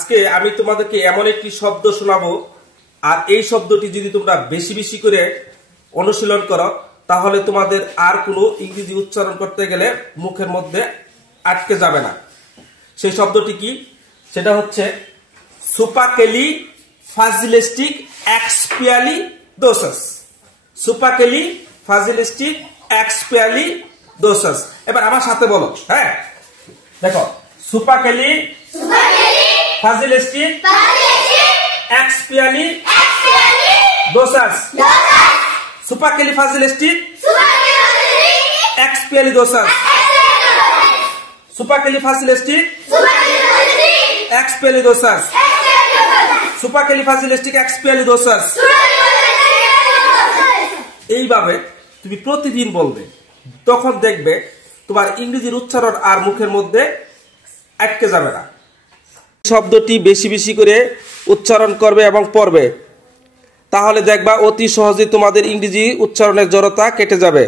আজকে আমি তোমাদেরকে এমন একটি শব্দ শোনাবো, আর এই শব্দটি যদি তোমরা বেশি বেশি করে অনুশীলন করো তাহলে তোমাদের আর কোনো ইংরেজি উচ্চারণ করতে গেলে মুখের মধ্যে আটকে যাবে না। সেই শব্দটি কি? সেটা হচ্ছে সুপাকেলি ফাজিলিস্টিক এক্সপিয়ালি দোসাস। সুপাকেলি ফাজিলিস্টিক এক্সপিয়ালি দোসাস। এবার আমার সাথে বলো। হ্যাঁ, দেখো, সুপাকেলি ফাজিলিস্টিক এক্সপিয়ালি দোসাস। সুপাকেলি ফাজিলিস্টিক এক্সপিয়ালি দোসাস। সুপাকেলি ফাজিলিস্টিক এক্সপিয়ালি দোসাস। সুপাকেলি ফাজিলিস্টিক এক্সপিয়ালি দোসাস। এইভাবে তুমি প্রতিদিন বলবে, তখন দেখবে তোমার ইংরেজির উচ্চারণ আর মুখের মধ্যে আটকে যাবে না। শব্দটি বেশি বেশি করে উচ্চারণ করবে এবং পড়বে, তাহলে দেখবা অতি সহজে তোমাদের ইংরেজি উচ্চারণের জড়তা কেটে যাবে।